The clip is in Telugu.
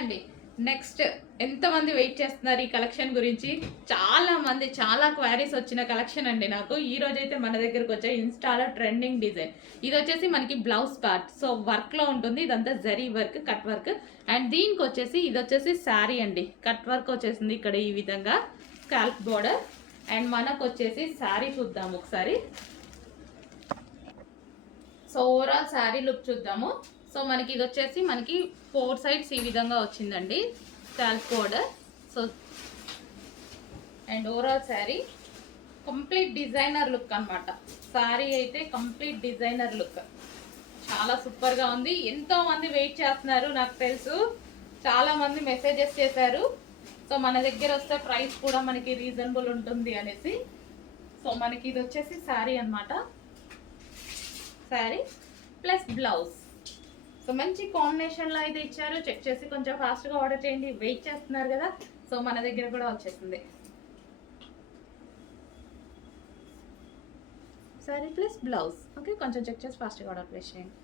అండి. నెక్స్ట్ ఎంతమంది వెయిట్ చేస్తున్నారు ఈ కలెక్షన్ గురించి? చాలా మంది చాలా క్వైరీస్ వచ్చిన కలెక్షన్ అండి నాకు. ఈ రోజైతే మన దగ్గరకు వచ్చే ఇన్స్టాలో ట్రెండింగ్ డిజైన్. ఇది వచ్చేసి మనకి బ్లౌజ్ పార్ట్. సో వర్క్లో ఉంటుంది. ఇదంతా zari work, cut work. And దీనికి వచ్చేసి ఇది వచ్చేసి శారీ అండి. కట్ వర్క్ వచ్చేసింది ఇక్కడ ఈ విధంగా స్కాల్ప్ బోర్డర్. అండ్ మనకు వచ్చేసి శారీ చూద్దాము ఒకసారి. సో ఓవరాల్ శారీ లుక్ చూద్దాము. సో మనకి ఇది వచ్చేసి మనకి 4 సైడ్స్ ఈ విధంగా వచ్చిందండి scalp border. So and overall sari complete designer look అనమాట. శారీ అయితే కంప్లీట్ డిజైనర్ లుక్, చాలా సూపర్గా ఉంది. ఎంతో మంది వెయిట్ చేస్తున్నారు, నాకు తెలుసు చాలా మంది మెసేజెస్ చేశారు. సో మన దగ్గర వస్తే ప్రైస్ కూడా మనకి రీజనబుల్ ఉంటుంది అనేసి. సో మనకి ఇది వచ్చేసి శారీ అనమాట. Sari plus blouse. సో మంచి కాంబినేషన్లో అయితే ఇచ్చారు. చెక్ చేసి కొంచెం ఫాస్ట్గా ఆర్డర్ చేయండి. వెయిట్ చేస్తున్నారు కదా, సో మన దగ్గర కూడా వచ్చేసింది శారీ ప్లస్ బ్లౌజ్. ఓకే, కొంచెం చెక్ చేసి ఫాస్ట్గా ఆర్డర్ ప్లేస్ చేయండి.